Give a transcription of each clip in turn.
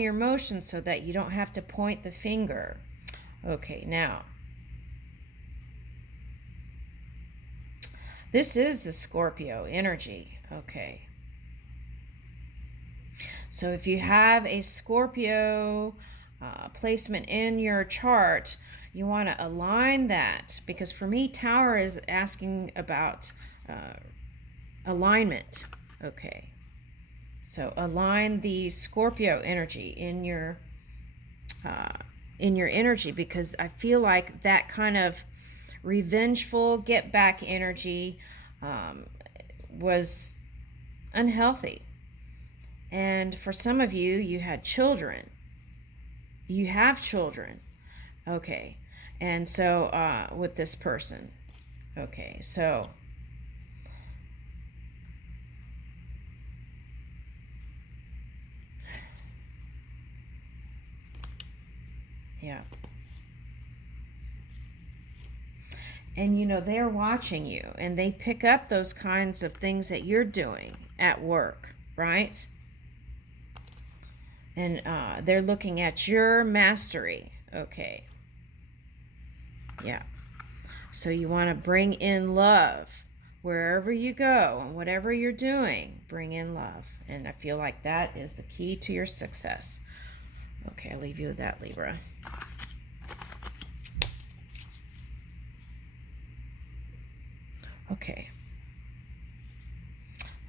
your emotions so that you don't have to point the finger. Okay, now, this is the Scorpio energy. Okay. So if you have a Scorpio placement in your chart, you want to align that, because for me, Tower is asking about alignment. Okay. So align the Scorpio energy in your energy, because I feel like that kind of revengeful get back energy was unhealthy. And for some of you, you had children. You have children. Okay. And so with this person. Okay. So yeah. And you know, they're watching you, and they pick up those kinds of things that you're doing at work, right? And they're looking at your mastery. Okay. Yeah. So you want to bring in love wherever you go and whatever you're doing. Bring in love. And I feel like that is the key to your success. Okay, I'll leave you with that, Libra. Okay.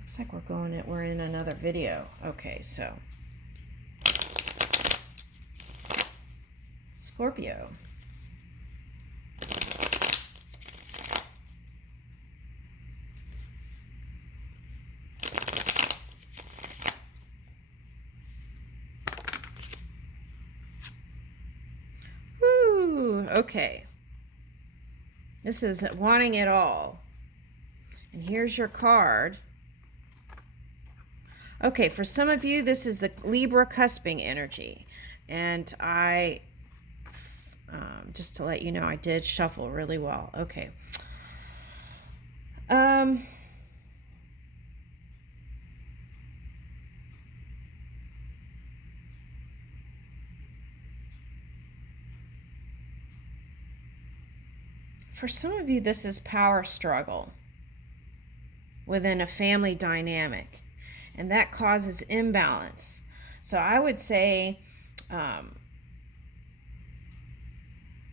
Looks like we're in another video. Okay, so Scorpio. Woo, okay. This is wanting it all. And here's your card. Okay, for some of you, this is the Libra cusping energy. And I, just to let you know, I did shuffle really well. Okay. For some of you, this is power struggle within a family dynamic, and that causes imbalance. So I would say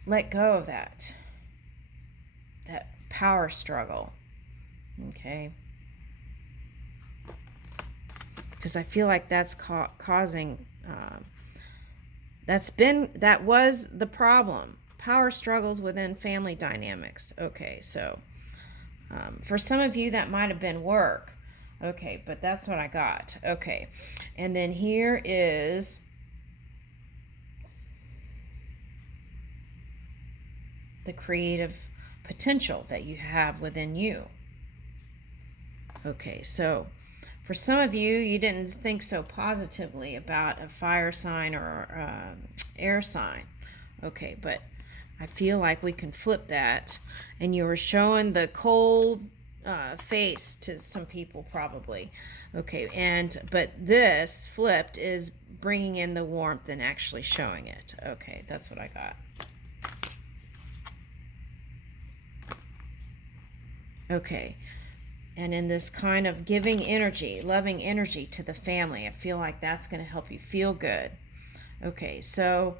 let go of that power struggle, okay? Because I feel like that's causing, that was the problem. Power struggles within family dynamics. Okay, so for some of you, that might have been work. Okay, but that's what I got. Okay, and then here is the creative potential that you have within you. Okay, so for some of you, you didn't think so positively about a fire sign or air sign. Okay, but I feel like we can flip that. And you were showing the cold face to some people probably. Okay, but this flipped is bringing in the warmth and actually showing it. Okay, that's what I got. Okay, and in this kind of giving energy, loving energy to the family, I feel like that's going to help you feel good. Okay, so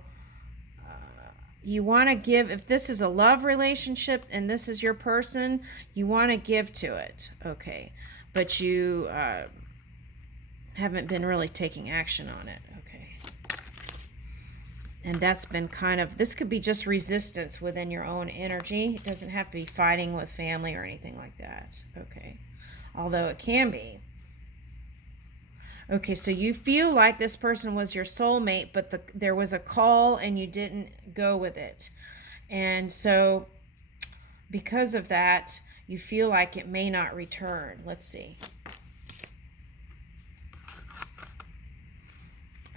you want to give, if this is a love relationship and this is your person, you want to give to it. Okay, but you haven't been really taking action on it. Okay, and that's been kind of, this could be just resistance within your own energy. It doesn't have to be fighting with family or anything like that. Okay, although it can be. Okay, so you feel like this person was your soulmate, but there was a call and you didn't go with it. And so because of that, you feel like it may not return. Let's see.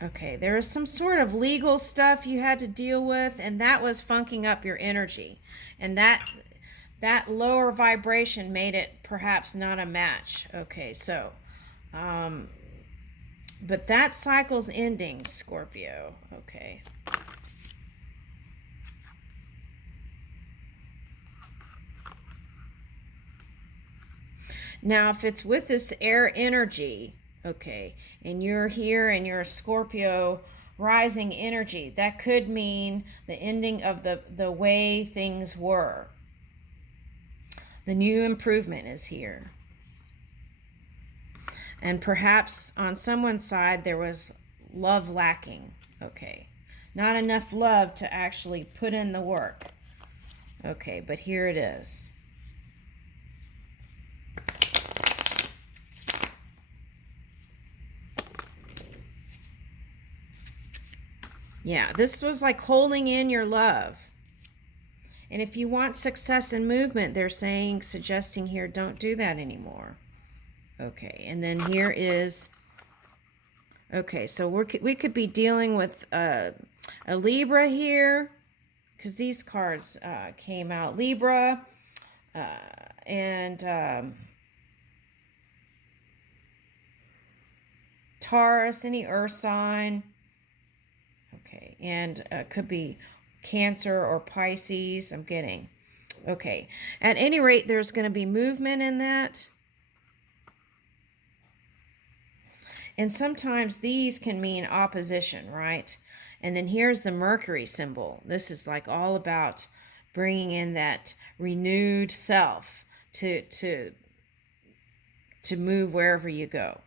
Okay, there is some sort of legal stuff you had to deal with, and that was funking up your energy. And that lower vibration made it perhaps not a match. Okay, so But that cycle's ending, Scorpio. Okay. Now, if it's with this air energy, okay, and you're here and you're a Scorpio rising energy, that could mean the ending of the way things were. The new improvement is here. And perhaps on someone's side there was love lacking. Okay. Not enough love to actually put in the work. Okay, but here it is. Yeah, this was like holding in your love. And if you want success and movement, they're saying, suggesting here, don't do that anymore. Okay, and then here is, okay, so we could be dealing with a Libra here, because these cards came out. Libra and Taurus, any earth sign. Okay, and could be Cancer or Pisces, I'm getting. Okay, at any rate, there's going to be movement in that. And sometimes these can mean opposition, right? And then here's the Mercury symbol. This is like all about bringing in that renewed self to move wherever you go.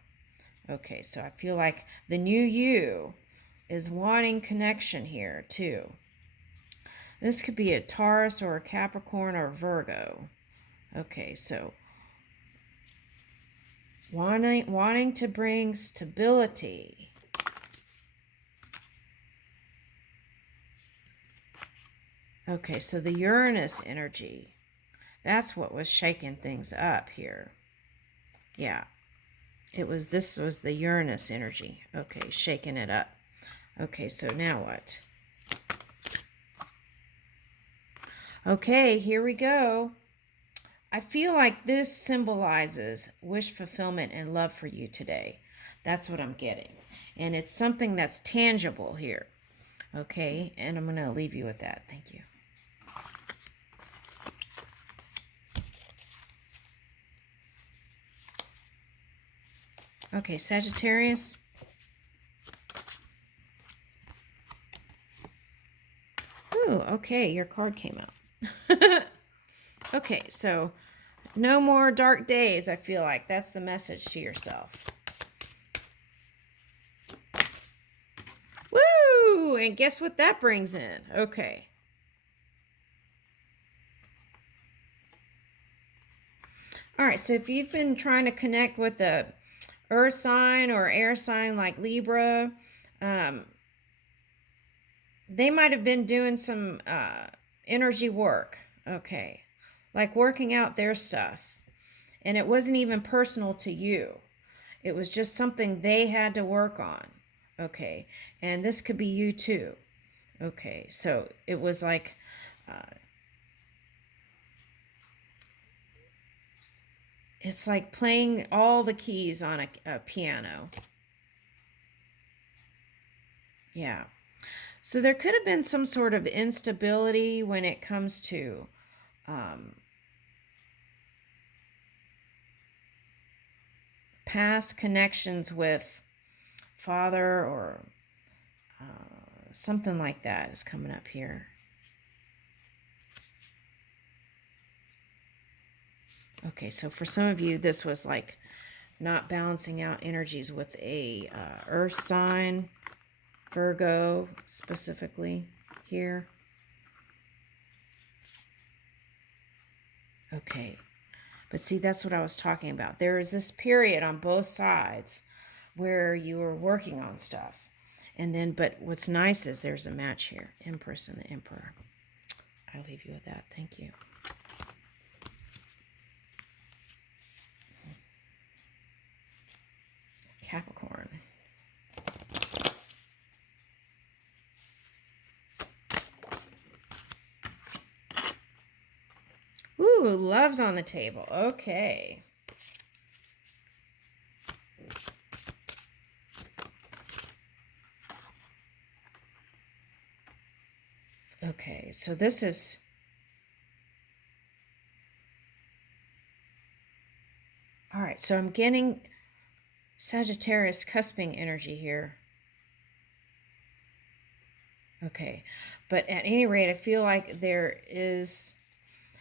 Okay, so I feel like the new you is wanting connection here too. This could be a Taurus or a Capricorn or a Virgo. Okay, so wanting to bring stability. Okay, so the Uranus energy, that's what was shaking things up here. Yeah, this was the Uranus energy. Okay, shaking it up. Okay, so now what? Okay, here we go. I feel like this symbolizes wish fulfillment and love for you today. That's what I'm getting. And it's something that's tangible here. Okay, and I'm going to leave you with that. Thank you. Okay, Sagittarius. Ooh, okay, your card came out. Okay, so no more dark days, I feel like. That's the message to yourself. Woo! And guess what that brings in? Okay. All right, so if you've been trying to connect with a earth sign or air sign like Libra, they might have been doing some energy work. Okay. Like working out their stuff. And it wasn't even personal to you. It was just something they had to work on. Okay. And this could be you too. Okay. So it was like it's like playing all the keys on a piano. Yeah. So there could have been some sort of instability when it comes to past connections with father or something like that is coming up here. Okay, so for some of you, this was like not balancing out energies with a earth sign, Virgo specifically here. Okay. But see, that's what I was talking about. There is this period on both sides where you are working on stuff. And then, but what's nice is there's a match here. Empress and the Emperor. I'll leave you with that. Thank you. Capricorn. Ooh, love's on the table. Okay. Okay, so this is... All right, so I'm getting Sagittarius cusping energy here. Okay, but at any rate, I feel like there is...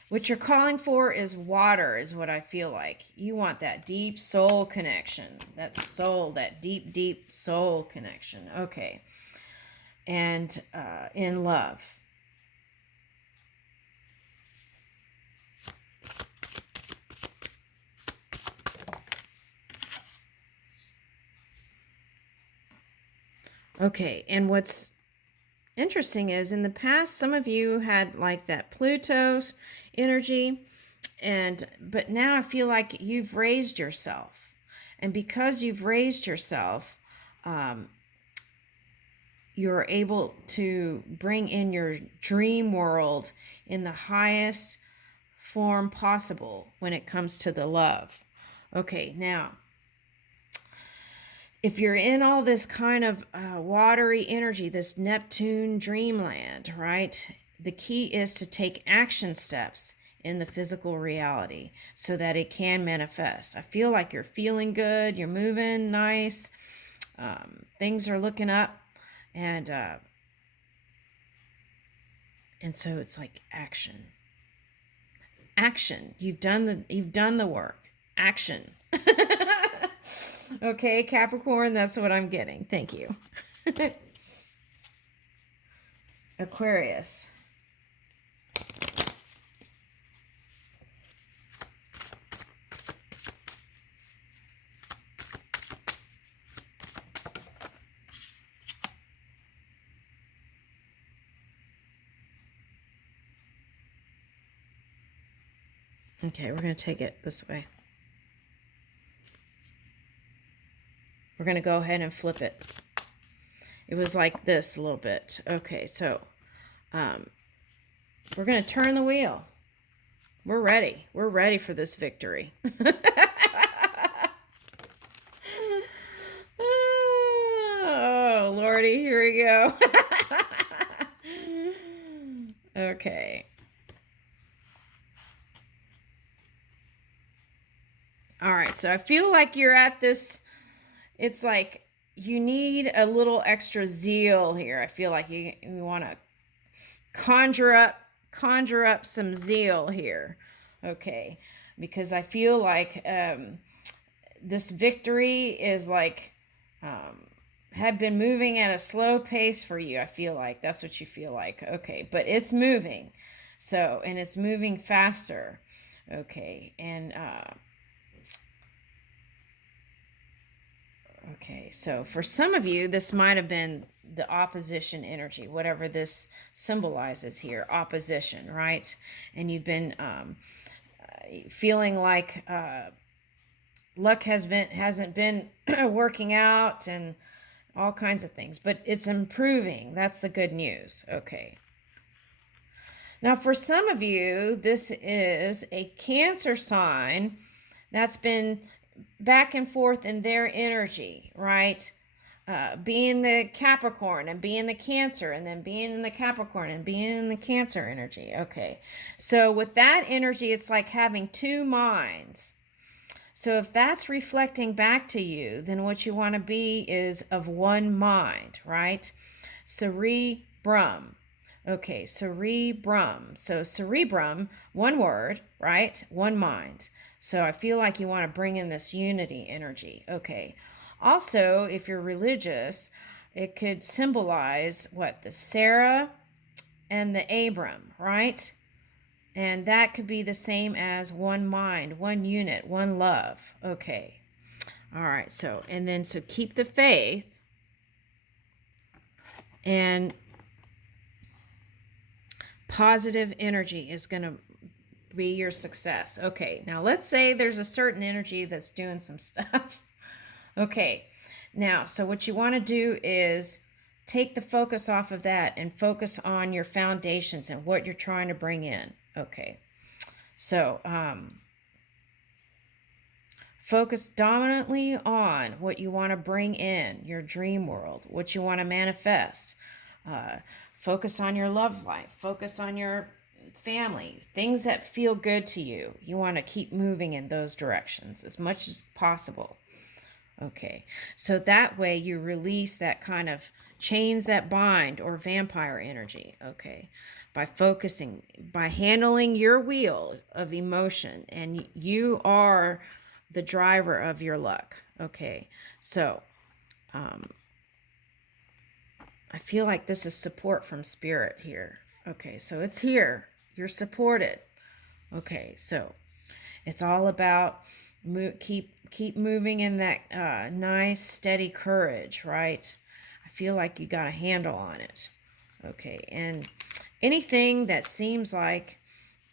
What you're calling for is water, is what I feel like. You want that deep soul connection. That soul, that deep, deep soul connection. Okay. And in love. Okay, and what's interesting is in the past, some of you had like that Pluto's energy, but now I feel like you've raised yourself. And because you've raised yourself, you're able to bring in your dream world in the highest form possible when it comes to the love. Okay, now, if you're in all this kind of watery energy, this Neptune dreamland, right? The key is to take action steps in the physical reality so that it can manifest. I feel like you're feeling good, you're moving nice, things are looking up, and so it's like action. Action. You've done the work. Action. Okay, Capricorn, that's what I'm getting. Thank you. Aquarius. Okay, we're going to take it this way. We're going to go ahead and flip it. It was like this a little bit. Okay, so we're going to turn the wheel. We're ready. We're ready for this victory. Oh, Lordy, here we go. Okay. All right, so I feel like you're at this... It's like you need a little extra zeal here. I feel like you want to conjure up some zeal here. Okay, because I feel like this victory is like had been moving at a slow pace for you. I feel like that's what you feel like. Okay, but it's moving. So, and it's moving faster. Okay, and okay, so for some of you, this might have been the opposition energy, whatever this symbolizes here, opposition, right? And you've been feeling like luck hasn't been working out and all kinds of things, but it's improving. That's the good news. Okay. Now, for some of you, this is a Cancer sign that's been back and forth in their energy, right? Being the Capricorn and being the Cancer, and then being in the Capricorn and being in the Cancer energy. Okay, so with that energy, it's like having two minds. So if that's reflecting back to you, then what you want to be is of one mind, right? Cerebrum. Okay, cerebrum. So cerebrum, one word, right? One mind. So I feel like you want to bring in this unity energy. Okay. Also, if you're religious, it could symbolize what? The Sarah and the Abram, right? And that could be the same as one mind, one unit, one love. Okay. All right. So, and then, so keep the faith, and positive energy is going to be your success. Okay. Now let's say there's a certain energy that's doing some stuff. Okay. Now, so what you want to do is take the focus off of that and focus on your foundations and what you're trying to bring in. Okay. So, focus dominantly on what you want to bring in, your dream world, what you want to manifest. Focus on your love life. Focus on your family. Things that feel good to you. You want to keep moving in those directions as much as possible. Okay, so that way you release that kind of chains that bind or vampire energy. Okay, by focusing, by handling your wheel of emotion, and you are the driver of your luck. Okay, so I feel like this is support from spirit here. Okay, so it's here. You're supported. Okay, so it's all about keep moving in that nice, steady courage, right? I feel like you got a handle on it. Okay, and anything that seems like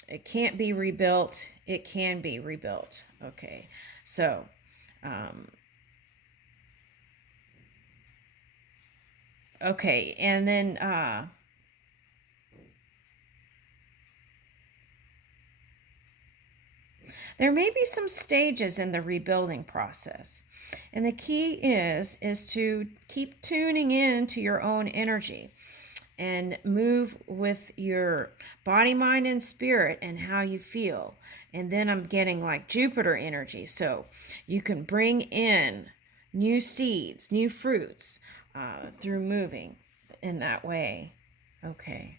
it can't be rebuilt, it can be rebuilt. Okay, so okay, and then there may be some stages in the rebuilding process. And the key is to keep tuning in to your own energy and move with your body, mind, and spirit and how you feel. And then I'm getting like Jupiter energy. So you can bring in new seeds, new fruits through moving in that way. Okay.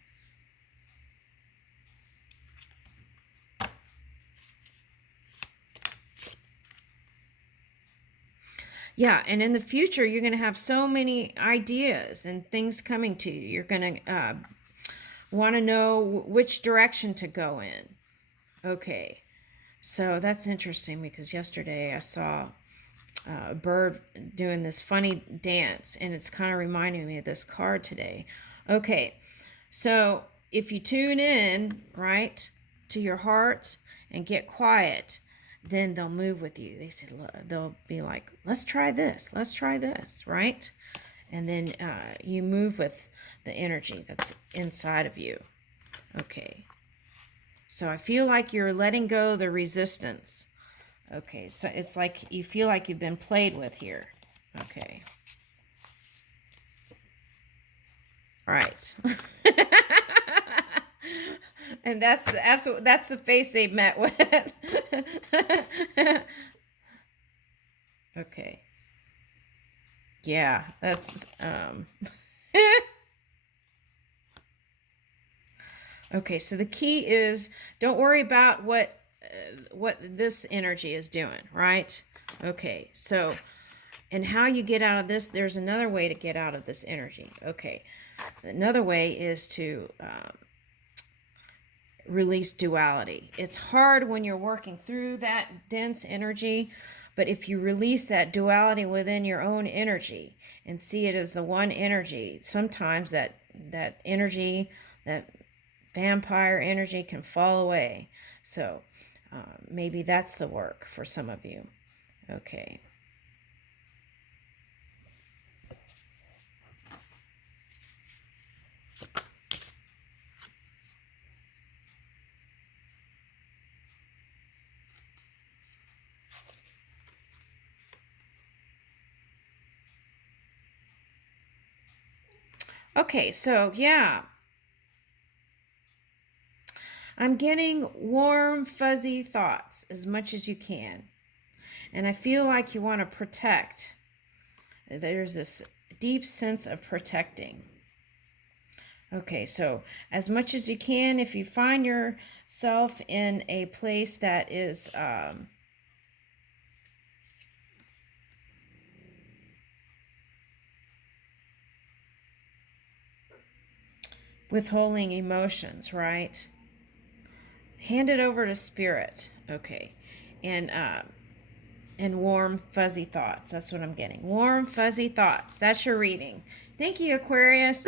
Yeah, and in the future, you're going to have so many ideas and things coming to you. You're going to want to know which direction to go in. Okay, so that's interesting because yesterday I saw a bird doing this funny dance, and it's kind of reminding me of this card today. Okay, so if you tune in, right, to your heart and get quiet, then they'll move with you. They said they'll be like, let's try this, right? And then you move with the energy that's inside of you. Okay, so I feel like you're letting go the resistance. Okay, so it's like you feel like you've been played with here. Okay, all right. And that's the face they met with. Okay. Yeah, that's okay, so the key is don't worry about what this energy is doing, right? Okay. So and how you get out of this, there's another way to get out of this energy. Okay. Another way is to release duality. It's hard when you're working through that dense energy, but if you release that duality within your own energy and see it as the one energy, sometimes that energy, that vampire energy can fall away. So maybe that's the work for some of you. Okay. Okay, so yeah, I'm getting warm, fuzzy thoughts as much as you can. And I feel like you want to protect. There's this deep sense of protecting. Okay, so as much as you can, if you find yourself in a place that is withholding emotions, right? Hand it over to spirit. Okay. And warm, fuzzy thoughts. That's what I'm getting. Warm, fuzzy thoughts. That's your reading. Thank you, Aquarius.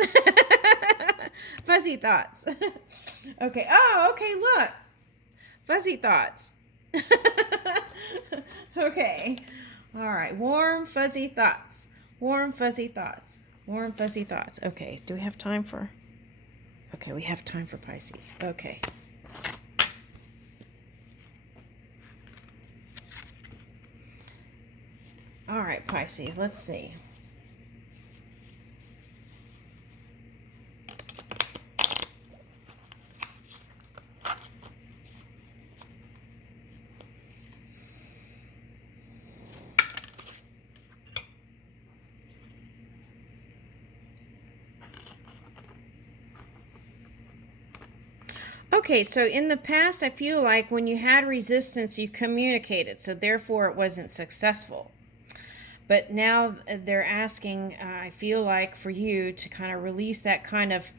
Fuzzy thoughts. Okay. Oh, okay, look. Fuzzy thoughts. Okay. All right. Warm, fuzzy thoughts. Warm, fuzzy thoughts. Warm, fuzzy thoughts. Okay. Do we have time for... Okay, we have time for Pisces. Okay. All right, Pisces, let's see. Okay, so in the past, I feel like when you had resistance, you communicated, so therefore it wasn't successful. But now they're asking, I feel like, for you to kind of release that kind of,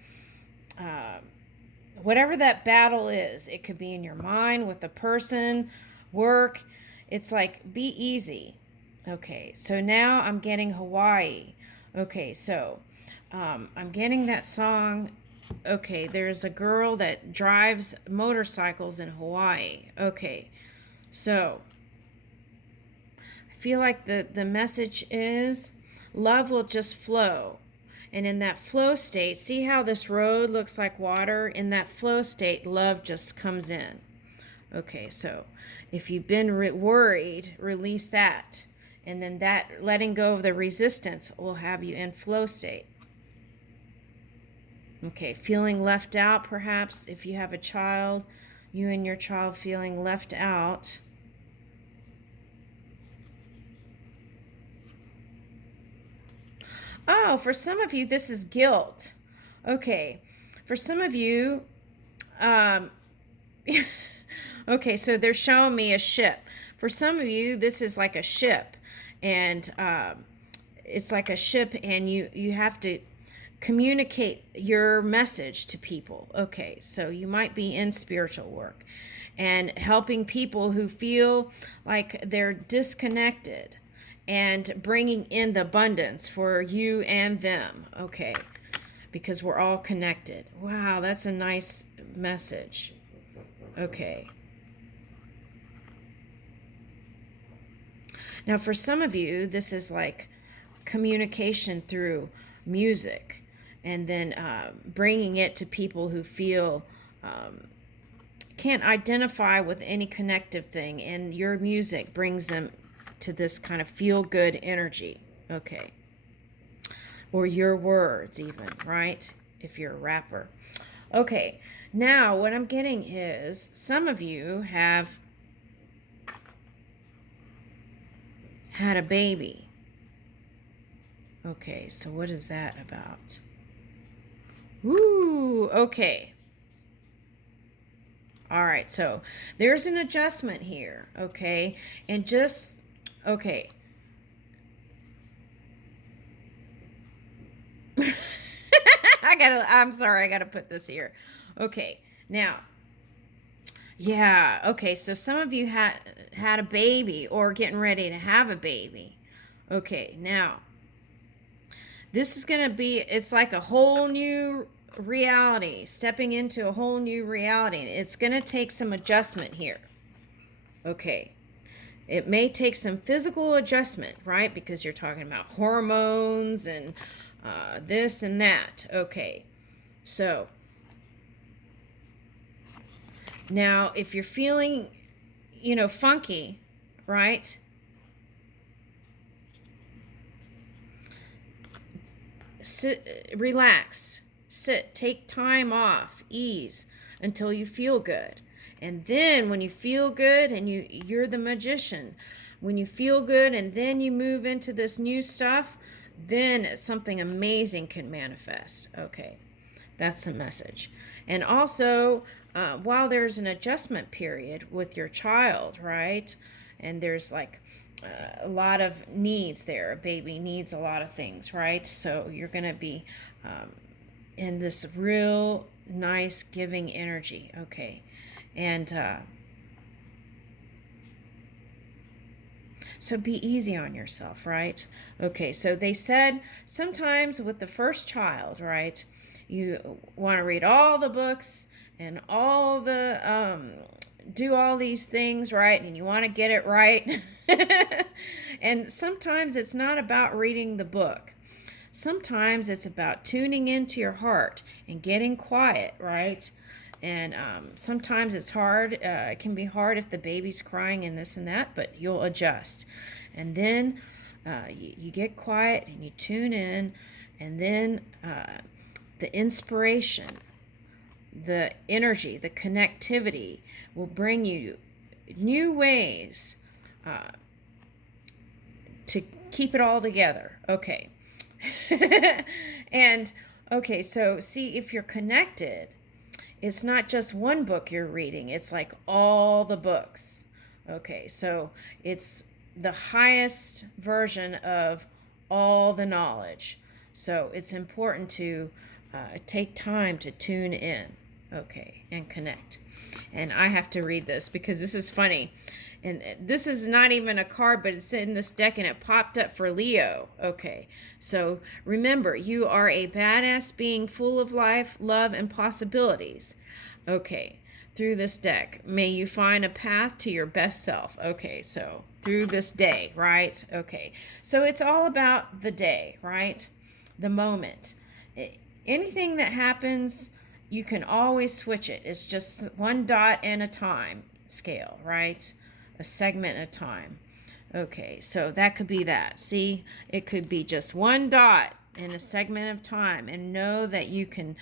whatever that battle is. It could be in your mind, with a person, work. It's like, be easy. Okay, so now I'm getting Hawaii. Okay, so I'm getting that song. Okay, there's a girl that drives motorcycles in Hawaii. Okay, so I feel like the message is love will just flow. And in that flow state, see how this road looks like water? In that flow state, love just comes in. Okay, so if you've been worried, release that. And then that letting go of the resistance will have you in flow state. Okay, feeling left out, perhaps if you have a child, you and your child feeling left out. Oh, for some of you, this is guilt. Okay, for some of you, okay, so they're showing me a ship. For some of you, this is like a ship, and it's like a ship, and you have to communicate your message to people. Okay, so you might be in spiritual work and helping people who feel like they're disconnected and bringing in the abundance for you and them. Okay, because we're all connected. Wow, that's a nice message. Okay. Now, for some of you, this is like communication through music, and then bringing it to people who feel can't identify with any connective thing, and your music brings them to this kind of feel-good energy. Okay. Or your words even, right? If you're a rapper. Okay, now what I'm getting is some of you have had a baby. Okay, so what is that about? Ooh, okay. All right, so there's an adjustment here, okay? And just, okay. I'm sorry, I gotta put this here. Okay, now, yeah, okay, so some of you had a baby or getting ready to have a baby. Okay, now, this is gonna be, it's like a whole new reality, stepping into a whole new reality. It's gonna take some adjustment here. Okay, it may take some physical adjustment, right? Because you're talking about hormones and this and that. Okay, so now if you're feeling, funky, right? Sit, relax, sit, take time off, ease until you feel good. And then when you feel good, and you're the magician, when you feel good and then you move into this new stuff, then something amazing can manifest. Okay, that's the message. And also, while there's an adjustment period with your child, right? And there's like a lot of needs there. A baby needs a lot of things, right? So you're going to be in this real nice giving energy. Okay. And so be easy on yourself, right? Okay, so they said sometimes with the first child, right, you want to read all the books and all the, do all these things, right? And you want to get it right. And sometimes it's not about reading the book. Sometimes it's about tuning into your heart and getting quiet, right? And sometimes it's hard. It can be hard if the baby's crying and this and that, but you'll adjust. And then you get quiet and you tune in, and then the inspiration, the energy, the connectivity will bring you new ways to keep it all together. Okay. And okay, so see, if you're connected, it's not just one book you're reading, it's like all the books. Okay, so it's the highest version of all the knowledge. So it's important to take time to tune in, okay, and connect. And I have to read this because this is funny. And this is not even a card, but it's in this deck and it popped up for Leo. Okay, so remember, you are a badass being full of life, love, and possibilities. Okay, through this deck, may you find a path to your best self. Okay, so through this day, right? Okay, so it's all about the day, right? The moment. Anything that happens, you can always switch it. It's just one dot in a time scale, right? A segment at a time. Okay, so that could be that. See, it could be just one dot in a segment of time, and know that you can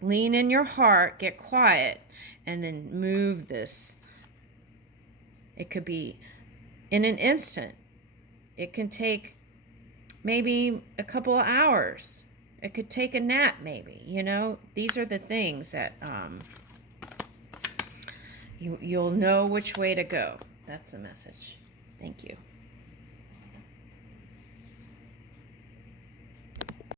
lean in your heart, get quiet, and then move this. It could be in an instant. It can take maybe a couple of hours. It could take a nap maybe, you know. These are the things that you'll know which way to go. That's the message. Thank you.